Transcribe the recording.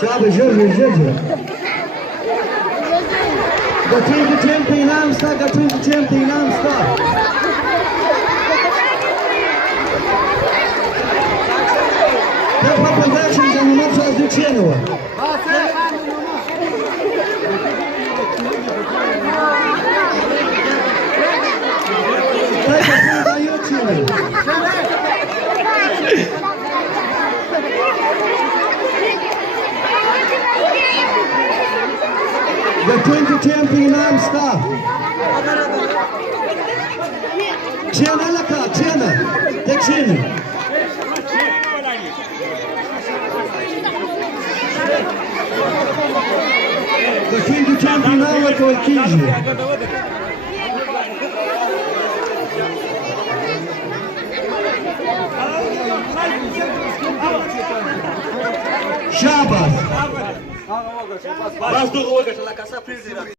Şabe jırcı. Gatinki çempionamsta, gatinki çempionamsta. Te poprowadzimy za numer zazwyczajnego. Daj to dajucie. Gatinki çempionamsta. Çene laka, çene. Tek çene. Gatinki çempionamla kolkiji. Şabas. Vas dugo, la casa